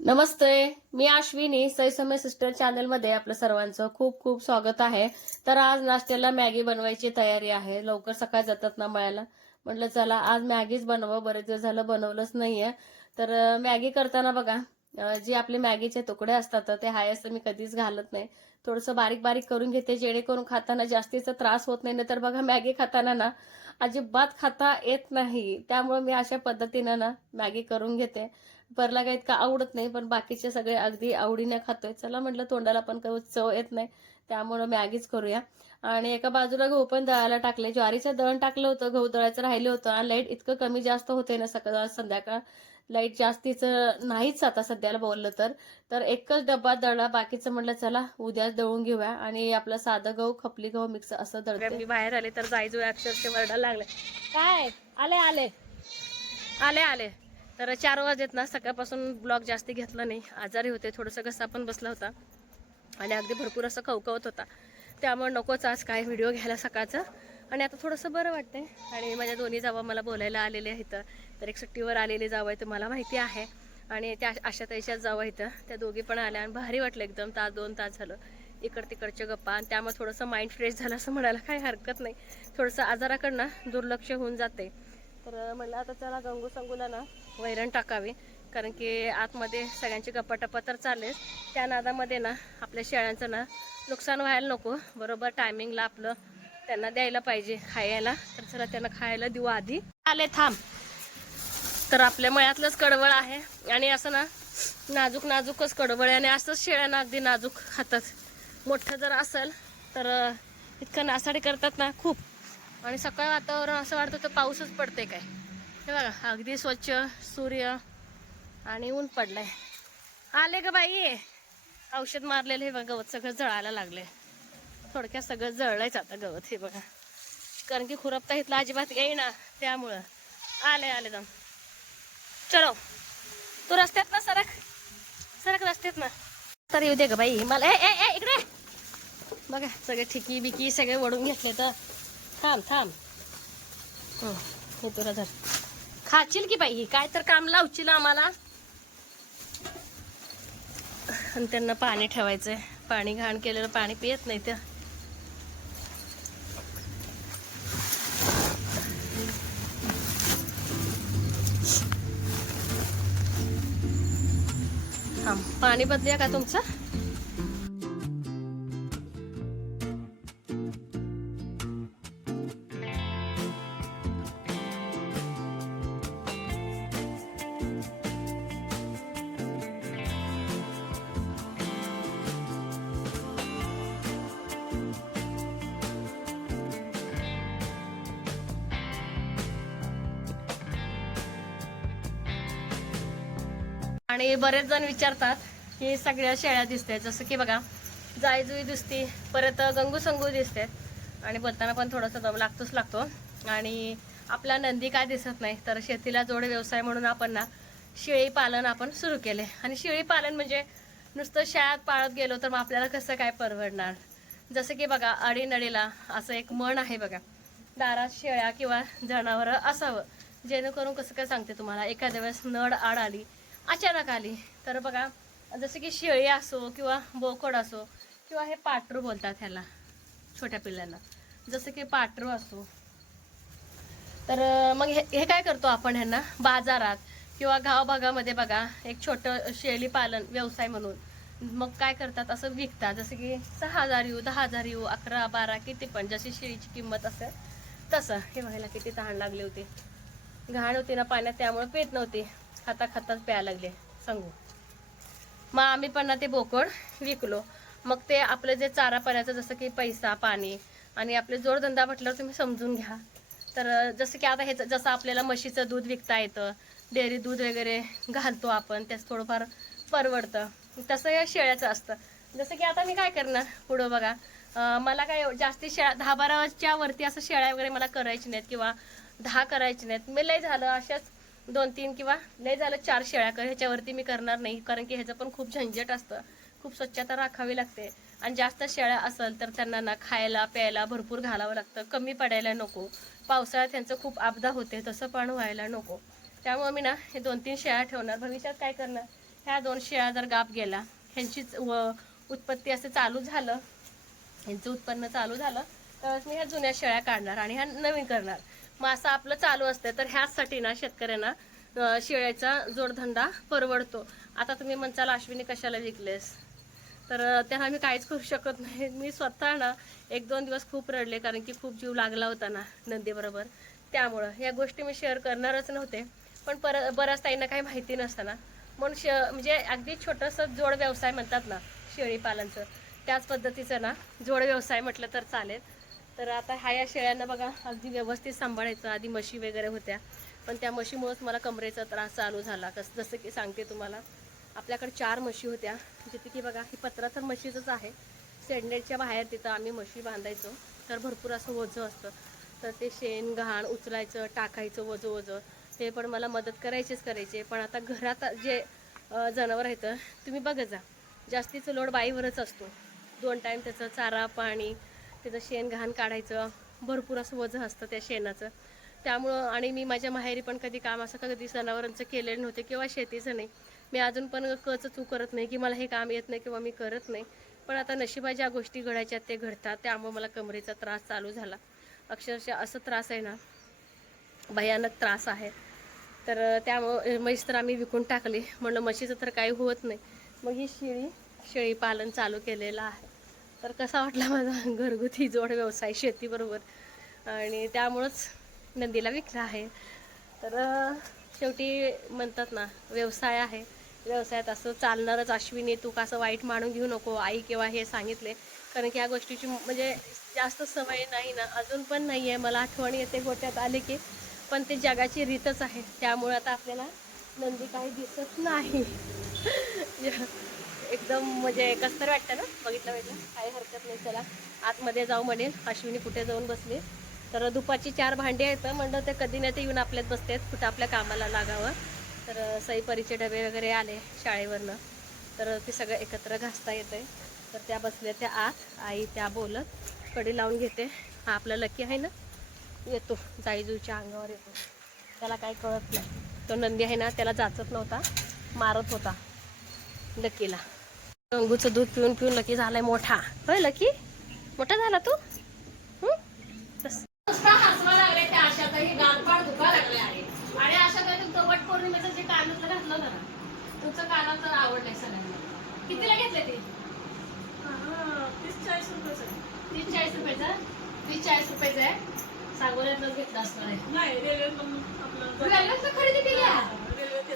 नमस्ते मी Ashwini सैसमय sister चॅनलमध्ये आपलं सर्वांचं खूप खूप स्वागत आहे. तर आज नाश्त्याला मॅगी बनवायची तयारी आहे. लवकर सकाळी जातात ना मळ्याला. म्हटलं चला आज मॅगीच बनवा बरेच दिवस झालं बनवलंच नाहीये. तर मॅगी करताना बघा जे आपले मॅगीचे तुकडे असतात ते हाय असं मी कधीच घालत नाही. थोडंसं बारीक बारीक करून घेते जेणेकरून खाताना जास्तीचा त्रास होत नाही. तर बघा मॅगी खाताना ना अजिबात खाता येत नाही. त्यामुळे मी अशा पद्धतीनं ना मॅगी करून घेते. परला काही इतका आवडत नाही पण बाकीचे सगळे अगदी आवडीने खातोय. चला म्हटलं तोंडाला पण काही चव येत नाही त्यामुळं मॅगीच करूया. आणि एका बाजूला गहू पण दळायला टाकले. ज्वारीचं दळण टाकलं होतं गहू दळायचं राहिलं होतं. आणि लाइट इतकं कमी जास्त होते ना सकाळ संध्याकाळ लाइट जास्तीचं नाहीच आता सध्याला बोललं तर. तर एकच डब्बा दळला बाकीचं म्हटलं चला उद्याच दळून घेऊया आणि आपलं साधं गहू खपली गहू मिक्स असं दळते. मी बाहेर आले तर जायजो अक्षरशः वरडायला लागले. काय? आले आले. आले आले. तर चार वाजेत ना सकाळपासून ब्लॉग जास्ती घेतला नाही. आजारी होते थोडंसं घसा पण बसला होता. आणि अगदी भरपूर असं खवखवत होता. त्यामुळे नकोच आज काय व्हिडिओ घ्यायला सकाळचं. आणि आता थोडंसं बरं वाटतंय. आणि माझ्या दोन्ही जावा मला बोलायला आलेले आहेत. तर एक सुट्टीवर आलेले जावं आहे मला माहिती आहे. आणि त्या अशा तैशात जावं इथं. त्या दोघी पण आल्या आणि भारी वाटलं एकदम. तास दोन तास झालं. इकड तिकडच्या गप्पा आणि त्यामुळे थोडंसं माइंड फ्रेश झालं असं म्हणायला काही हरकत नाही. थोडंसं आजाराकडनं दुर्लक्ष होऊन जाते. तर म्हणलं आता चला गंगू संगूला ना वैरण टाकावी. कारण की आतमध्ये सगळ्यांची गप्पाटप्पा तर चाललेच. त्या नादामध्ये ना आपल्या शेळ्यांचं ना नुकसान व्हायला नको. बरोबर टायमिंगला आपलं त्यांना द्यायला पाहिजे खायला. तर चला त्यांना खायला देऊ आधी. आले थांब. तर आपल्या मळ्यातलंच कडवळ आहे. आणि असं ना नाजूक नाजूकच कडवळ आहे. आणि असंच शेळ्यांना अगदी नाजूक खातात. मोठं जर असेल तर इतकं नासाडी करतात ना खूप. आणि सकाळ वातावरण असं वाटतं तर पाऊसच पडते काय. हे बघा अगदी स्वच्छ सूर्य आणि ऊन पडलंय. आले ग बाई. औषध मारलेलं हे बघा गवत सगळं जळायला लागले थोडक्यात सगळं जळलंयच आता गवत हे बघा. कारण की खुरपता इथलं अजिबात येईना त्यामुळं. आले आले जाऊन. चलो. तू रस्त्यात ना सरक. सरक रस्त्यात ना. तर येऊ दे ग बाई. मला ए ए ए इकडे. बघा सगळे ठिकी बिकी सगळे वडून घेतले तर. थांब थांब. हं, हे तुला धर खाचील की बाई? काय तर काम लावशील आम्हाला. आणि त्यांना पाणी ठेवायचंय. पाणी घाण केलेलं पाणी पियत नाही त्या थांब पाणी बदलूया का तुमचं? आणि बरेच जण विचारतात की सगळ्या शेळ्या दिसते जसं की बघा जायजुई दिसते परत गंगू संगू दिसते आणि बोलताना पण थोडासा दम लागतोच लागतो. आणि आपला नंदी काय दिसत नाही तर शेतीला जोड व्यवसाय म्हणून आपण ना शेळी पालन आपण सुरू केले. आणि शेळी पालन म्हणजे नुसतं शाळेत पाळत गेलो तर मग आपल्याला कसं काय परवडणार? जसं की बघा अडीनडीला असं एक म्हण आहे बघा दारात शेळ्या किंवा जनावरं असावं. जेणेकरून कसं काय सांगते तुम्हाला एखाद्या वेळेस नड आड आली अचानक आली तर बघा जसं की शेळी असो किंवा बोकड असो किंवा हे पाटरू बोलतात ह्याला छोट्या पिल्लांना. जसं की पाटरू असो. तर मग हे हे काय करतो आपण ह्यांना? बाजारात किंवा गावभागामध्ये बघा एक छोटं शेळी पालन व्यवसाय म्हणून. मग काय करतात? असं विकतात. जसं की सहा हजार येऊ दहा हजार येऊ अकरा बारा किती पण जशी शेळीची किंमत असेल तसं. हे बघायला किती तहान लागली होती. घाण होती ना पाण्यात त्यामुळे पेत नव्हती. खाता खाताच प्यायला लागले. सांगू. मग आम्ही पण ना ते बोकड विकलो. मग ते आपलं जे चारा पाण्याचं जसं की पैसा पाणी आणि आपले जोडधंदा म्हटल्यावर तुम्ही समजून घ्या. तर जसं की आता हे जसं आपल्याला म्हशीचं दूध विकता येतं डेअरी दूध वगैरे घालतो आपण त्याचं थोडंफार परवडतं. तसं या शेळ्याचं असतं. जसं की आता मी काय करणार पुढं बघा. मला काय जास्ती शेळ्या दहा बाराच्या वरती असं शेळ्या वगैरे मला करायची नाहीत किंवा दहा करायची नाहीत. मी लय झालं अशाच दोन तीन किंवा लय झालं चार शेळ्या कर ह्याच्यावरती मी करणार नाही कारण की ह्याचं पण खूप झंझट असतं. खूप स्वच्छता राखावी लागते. आणि जास्त शेळ्या असेल तर त्यांना ना खायला प्यायला भरपूर घालावं लागतं. कमी पडायला नको. पावसाळ्यात त्यांचं खूप आपदा होते तसं पण व्हायला नको. त्यामुळे मी ना हे दोन तीन शेळ्या ठेवणार. भविष्यात काय करणार? ह्या दोन शेळ्या जर गाप गेला ह्यांची व- उत्पत्ती असं चालू झालं ह्यांचं उत्पन्न चालू झालं तर मी ह्या जुन्या शेळ्या काढणार आणि ह्या नवीन करणार. मग असं आपलं चालू असतं तर ह्याचसाठी ना शेतकऱ्यांना शेळ्याचा जोडधंदा परवडतो. आता तुम्ही म्हणचाल अश्विनी कशाला विकलेस तर त्यांना मी काहीच करू शकत नाही. मी स्वतः ना एक दोन दिवस खूप रडले कारण की खूप जीव लागला होता ना नंदीबरोबर. त्यामुळं या गोष्टी मी शेअर करणारच नव्हते. पण पर बऱ्याच ताईंना काही माहिती नसताना म्हणून श म्हणजे अगदी छोटंसं जोड व्यवसाय म्हणतात ना शेळीपालनचं त्याच पद्धतीचं ना जोड व्यवसाय म्हटलं तर चालेल. तर आता ह्या या शेळ्यांना बघा अगदी व्यवस्थित सांभाळायचं. आधी म्हशी वगैरे होत्या. पण त्या म्हशीमुळेच मला कमरेचा त्रास चालू झाला. कस जसं की सांगते तुम्हाला. आपल्याकडे चार म्हशी होत्या. जिथे की बघा ही पत्रा तर म्हशीचंच आहे. सेंडेडच्या बाहेर तिथं आम्ही म्हशी बांधायचो. तर भरपूर असं ओझं असतं. तर ते शेण घाण उचलायचं टाकायचं वजं वजं ते पण मला मदत करायचीच करायचे. पण आता घरात जे जनावर आहेत तुम्ही बघत जा. जास्तीचं लोड बाईवरच असतो. दोन टाईम त्याचं चारा पाणी त्याचं शेण घाण काढायचं भरपूर असं वजन असतं त्या शेणाचं. त्यामुळं आणि मी माझ्या माहेरी पण कधी काम असं कधी जनावरांचं केलेलं नव्हते किंवा शेतीचं नाही. मी अजून पण कच चूक करत नाही की मला हे काम येत नाही किंवा मी करत नाही. पण आता नशिबा ज्या गोष्टी घडायच्या ते घडतात त्यामुळे मला कमरेचा त्रास चालू झाला. अक्षरशः असं त्रास आहे ना भयानक त्रास आहे. तर त्यामुळं म्हैस तर आम्ही विकून टाकली. म्हणलं म्हशीचं तर काही होत नाही. मग ही शेळी शेळी पालन चालू केलेलं आहे. तर कसा वाटला माझा घरगुती जोड व्यवसाय शेतीबरोबर? आणि त्यामुळंच नंदीला विकला आहे. तर शेवटी म्हणतात ना व्यवसाय आहे. व्यवसायात असं चालणारच. अश्विनी तू कसं वाईट मानून घेऊ नको? आई किंवा हे सांगितले? कारण की या गोष्टीची म्हणजे जास्त सवय नाही ना अजून पण नाही आहे. मला आठवण येते गोट्यात आले की पण ते जगाची रीतच आहे. त्यामुळे आता आपल्याला नंदी काही दिसत नाही. एकदम म्हणजे कसं तरी वाटतं ना? बघितलं बघितलं. काही हरकत नाही. चला आतमध्ये जाऊ म्हणेल अश्विनी कुठे जाऊन बसली. तर दुपारची चार भांडी आहेत. म्हणलं ते कधी नाही ते येऊन आपल्यात बसतात. कुठं आपल्या कामाला लागावं. तर सई परीचे डबे वगैरे आले शाळेवरनं. तर ते सगळं एकत्र घासता येतंय. तर त्या बसल्या त्या आत. आई त्या बोलत कडी लावून घेते. हा आपला लकी आहे ना? येतो. जाईजूच्या अंगावर येतो. त्याला काही कळत नाही. तो नंदी आहे ना त्याला जाचत नव्हता. मारत होता. लकीला. अंगूचं दूध पिऊन पिऊन लकी झालाय मोठा. होय लकी? मोठा झाला तू? हं? आणि आशाताई तुमचं वट पौर्णिमेचं जे कानातलं घातलं ना तुमचं कानात तर आवडलंय सगळ्यांना. कितीला घेतले ते? तीस चाळीस रुपयाचं. तीस चाळीस रुपयाचं? तीस चाळीस रुपयाचं आहे? सांगोल्यातलं घेतलं असणार आहे. खरेदी केली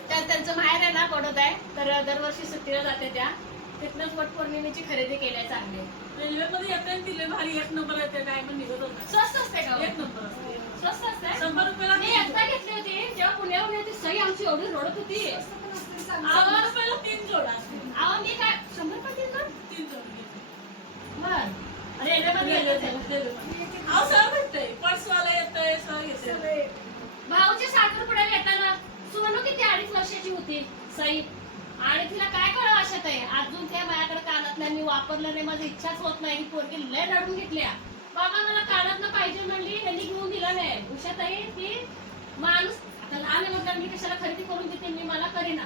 त्यांचं माहेर आहे ना पडत आहे. तर दरवर्षी सुट्टीला जाते त्या. तिथनंच वट पौर्णिमेची खरेदी केली आहे चांगली. रेल्वेमध्ये येतं तिले भारी एक नंबर येते काय पण निघत होत. स्वस्त असते का नाही. एक नंबर असते. स्वस्त असते? शंभर रुपयाला मी एकदा घेतली होती जेव्हा पुण्याहून येते सई आमची एवढी रडत होती. शंभर रुपयाला तीन जोड. असते अहो मी काय शंभर तीन जोड. बर. रेल्वेमध्ये. अहो सर भेटतंय. पर्सवाला येतंय सर घेते भाऊचे साखर पुढे येताना सुमनो किती अडीच वर्षाची होती सई. आणि तिला काय कळलं? करत आहे. अजून ते माझ्याकडे कानातल्या मी वापरलं नाही माझी इच्छाच होत नाही. ही पोरगी लय रडून घेतल्या. बाबा मला कानातलं पाहिजे म्हणली त्यांनी घेऊन दिला नाही. उषाताई ती माणूस आता लहान आहे म्हटलं मी कशाला खरेदी करून देते मी मला करीना.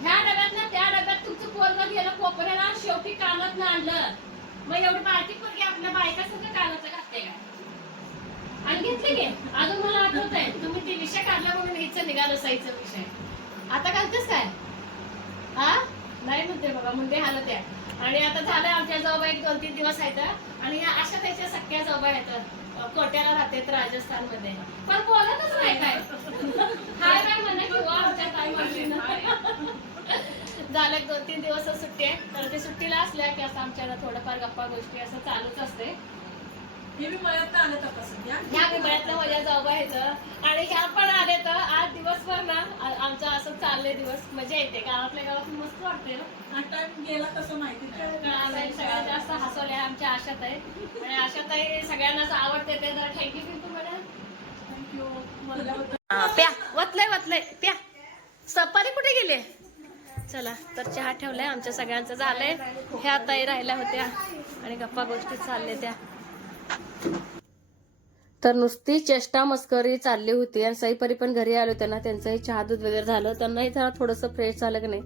ह्या डब्यात ना त्या डब्यात तुमचं पोरग गेलं कोपऱ्याला शेवटी कानात आणलं. मग एवढी बारकी पोरगी आपल्या बायकासारखं कानात घातते का आणि घेतली गे अजून मला आठवत आहे तुम्ही ते विषय काढला म्हणून घ्यायचं निघालं साईचा विषय. आता घालतेस काय? हा नाही म्हणते बाबा म्हणते हालत आहे आणि आता झालं आमच्या जवळ एक दोन तीन दिवस आहेत आणि या अशा त्याच्या सख्या जवळ आहेत कोट्याला राहतात राजस्थानमध्ये पण बोलतच नाही काय. हाय काय म्हणा किंवा आमच्या काय झालं दोन तीन दिवस सुट्टी आहे. तर ते सुट्टीला असल्या की असं आमच्याला थोडंफार गप्पा गोष्टी असं चालूच असते. हे मी ह्या विमानातल्या माझ्या जाऊ आहेत आणि ह्या पण आले तर आज दिवसभर ना आ- आमचं असं चाललंय दिवस. मजा येते. गावातल्या गावात मस्त वाटते ना. हा टाइम गेला कसं माहिती सगळ्यात जास्त हसवल्या आमच्या आशात आहे आणि आशात आहे सगळ्यांनाच आवडते ते. जरा थँक्यू थँक्यू मॅडम थँक्यू मला प्या. वतलंय वतलंय. प्या. सपारी कुठे गेले? चला तर चहा ठेवलाय. आमच्या सगळ्यांचं झालंय. ह्या ताई राहिल्या होत्या. आणि गप्पा गोष्टी चालल्या त्या. तर नुसती चेष्टा मस्करी चालली होती आणि सईपरी पण घरी आले होते ना त्यांचंही चहा दूध वगैरे झालं. त्यांनाही जरा थोडंसं फ्रेश झालं की नाही.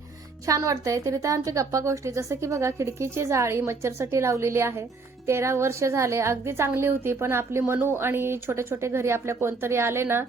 छान वाटतंय. तरी त्या आमच्या गप्पा गोष्टी जसं की बघा खिडकीची जाळी मच्छरसाठी लावलेली आहे. तेरा वर्ष झाले अगदी चांगली होती पण आपली मनू आणि छोटे छोटे घरी आपल्या कोणतरी आले ना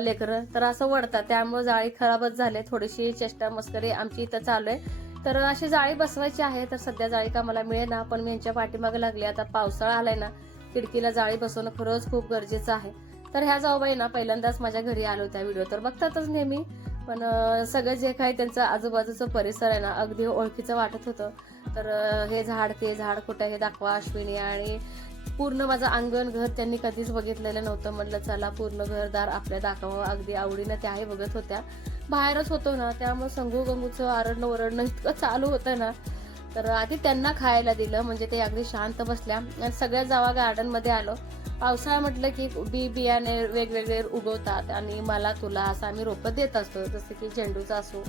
लेकरं तर असं वडतात त्यामुळे जाळी खराबच झाले थोडीशी चेष्टा मस्करी आमची इथं चालू आहे. तर अशी जाळी बसवायची आहे तर सध्या जाळी का मला मिळेना पण मी यांच्या पाठीमागे लागली. आता पावसाळा आलाय ना खिडकीला जाळी बसवणं खरंच खूप गरजेचं आहे. तर ह्या जाऊबाई ना पहिल्यांदाच माझ्या घरी आलो त्या व्हिडिओ तर बघतातच नेहमी. पण सगळं जे काही त्यांचं आजूबाजूचं परिसर आहे ना अगदी ओळखीचं वाटत होतं. तर हे झाड ते झाड कुठं हे दाखवा अश्विनी. आणि पूर्ण माझं अंगण घर त्यांनी कधीच बघितलेलं नव्हतं. म्हटलं चला पूर्ण घरदार आपल्या दाखवा अगदी आवडीनं त्याही बघत होत्या. बाहेरच होतो ना त्यामुळे संगू गंगूचं आरडणं ओरडणं इतकं चालू होतं ना तर आधी त्यांना खायला दिलं म्हणजे ते अगदी शांत बसल्या. आणि सगळ्या जावा गार्डनमध्ये आलो. पावसाळा म्हटलं की बी बियाणे वेगवेगळे उगवतात आणि मला तुला असं आम्ही रोपं देत असतो. जसं की झेंडूचा असो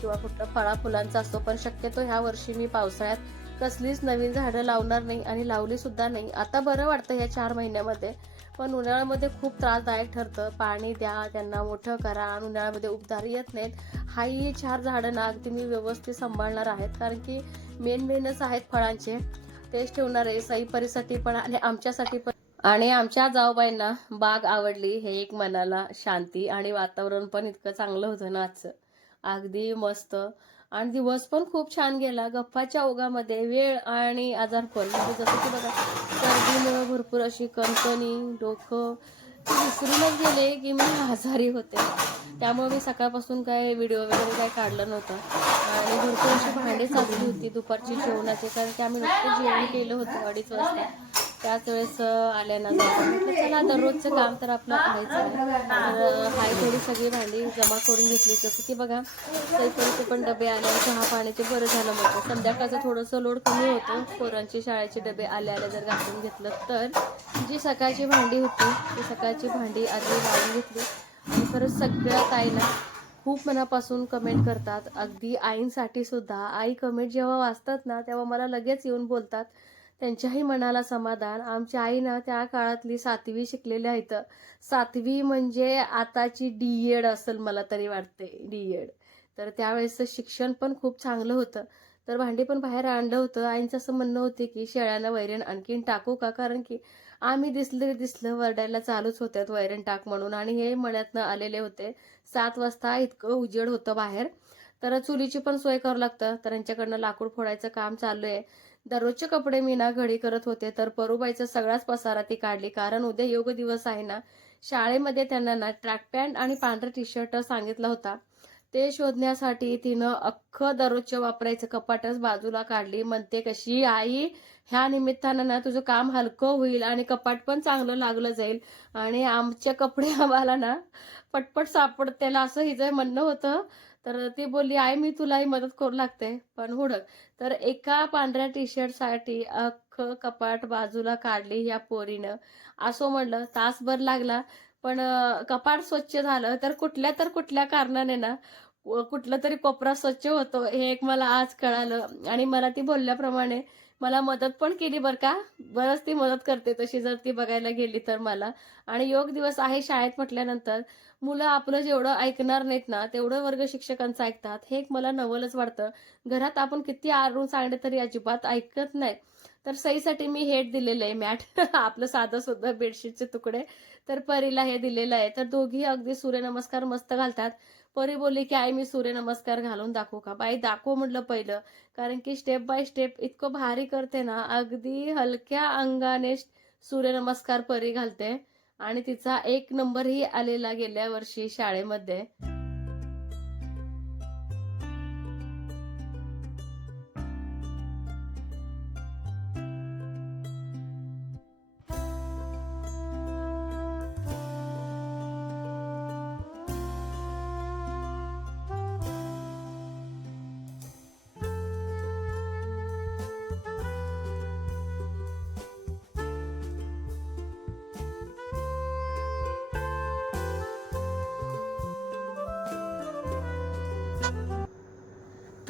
किंवा कुठलं फळा फुलांचा असतो पण शक्यतो ह्या वर्षी मी पावसाळ्यात कसलीच नवीन झाडं लावणार नाही आणि लावली सुद्धा नाही. आता बरं वाटतं ह्या चार महिन्यामध्ये. पण उन्हाळ्यामध्ये खूप त्रासदायक ठरतं. पाणी द्या त्यांना मोठं करा आणि उन्हाळ्यामध्ये उबदार येत नाहीत. हाही चार झाडं ना अगदी मी व्यवस्थित सांभाळणार आहेत. कारण की मेन मेनच आहेत फळांचे. तेच ठेवणार आहे. सई परीसाठी पण आणि आमच्यासाठी पण. आणि आमच्या जाऊबाईंना बाग आवडली हे एक मनाला शांती आणि वातावरण पण इतकं चांगलं होतं ना आजचं. अगदी मस्त. आणि दिवस पण खूप छान गेला. गप्पाच्या ओघामध्ये वेळ आणि आजारपण म्हणजे जसं की बघा सर्दीमुळे भरपूर अशी कणकणी डोकं विसरूनच गेले की मी आजारी होते. त्यामुळे मी सकाळपासून काय व्हिडिओ वगैरे काय काढलं नव्हतं. आणि भरपूर अशी भांडी चालली होती दुपारची जेवणाची कारण की आम्ही नुकतं जेवण केलं होतं अडीच वाजता. त्याच वेळेस आल्यानंतर आल्या ना म्हटलं चला दररोजचं काम तर आपलं आहेच तर हाय थोडी सगळी भांडी जमा करून घेतली. जसं की बघा तरीपरीचे पण डबे आले चहा पाण्याचे बरं झालं म्हटलं. संध्याकाळचं थोडंसं लोड कमी होतं. पोरांचे शाळेचे डबे आले आले जर घासून घेतलं तर. जी सकाळची भांडी होती ती सकाळची भांडी आधी लावून घेतली. आणि खरंच सगळ्या ताईला खूप मनापासून कमेंट करतात. अगदी आईंसाठी सुद्धा. आई कमेंट जेव्हा वाचतात ना तेव्हा मला लगेच येऊन बोलतात. त्यांच्याही मनाला समाधान. आमच्या आईनं त्या काळातली सातवी शिकलेली आहेत सातवी म्हणजे आताची डी एड असेल मला तरी वाटते डी एड तर त्यावेळेचं शिक्षण पण खूप चांगलं होतं. तर भांडी पण बाहेर आणलं होतं. आईंचं असं म्हणणं होते की शेळ्यांना वैरण आणखीन टाकू का? कारण की आम्ही दिसलं दिसलं वरडायला चालूच होत्यात वैरण टाक म्हणून. आणि हे मळ्यातनं आलेले होते. सात वाजता इतकं उजेड होतं बाहेर. तर चुलीची पण सोय करावं लागतं. तर यांच्याकडनं लाकूड फोडायचं काम चालू आहे. दररोजचे कपडे मी ना घडी करत होते तर परूबाईचा सगळाच पसारा ती काढली. कारण उद्या योग दिवस आहे ना शाळेमध्ये त्यांना ना ट्रॅक पॅन्ट आणि पांढरा टी शर्ट सांगितला होता. ते शोधण्यासाठी तिनं अख्खं दररोजचं वापरायचं कपाटच बाजूला काढली. म्हणते कशी आई? ह्या निमित्तानं ना तुझं काम हलकं होईल आणि कपाट पण चांगलं लागलं जाईल. आणि आमचे कपडे आम्हाला ना पटपट सापडतेला. असं हिचं म्हणणं होतं. तर ती बोलली आई मी तुलाही मदत करू लागते. पण हुडक. तर एका पांढऱ्या टी शर्टसाठी अख्खं कपाट बाजूला काढली या पोरीनं. असं म्हणलं तासभर लागला पण कपाट स्वच्छ झालं तर कुठल्या तर कुठल्या कारणाने ना कुठलं तरी कोपरा स्वच्छ होतो हे एक मला आज कळालं. आणि मला ती बोलल्याप्रमाणे मला मदत पण केली बरं का. बरंच ती मदत करते तशी जर ती बघायला गेली तर मला. आणि योग दिवस आहे शाळेत म्हटल्यानंतर मुलं आपलं जेवढं ऐकणार नाहीत ना तेवढं वर्ग शिक्षकांचं ऐकतात. हे एक मला नवलच वाटतं. घरात आपण किती आरून सांगले तरी अजिबात ऐकत नाहीत तर सईसाठी मी हेट दिलेलं आहे मॅट. आपलं साधं सुद्धा बेडशीटचे तुकडे. तर परीला हे दिलेलं आहे. तर दोघी अगदी सूर्यनमस्कार मस्त घालतात. परी बोलली की आई मी सूर्यनमस्कार घालून दाखवू का? बाई दाखव म्हटलं पहिलं. कारण की स्टेप बाय स्टेप इतकं भारी करते ना अगदी हलक्या अंगाने सूर्यनमस्कार परी घालते. आणि तिचा एक नंबरही आलेला गेल्या वर्षी शाळेमध्ये.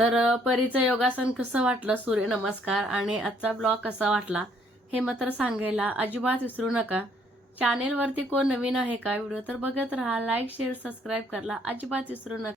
तर परीचं योगासन कसं वाटलं? सूर्यनमस्कार आणि आजचा ब्लॉग कसा वाटला? हे मात्र सांगायला अजिबात विसरू नका. चॅनेलवरती कोण नवीन आहे का? व्हिडिओ तर बघत राहा. लाईक शेअर सबस्क्राईब करायला अजिबात विसरू नका.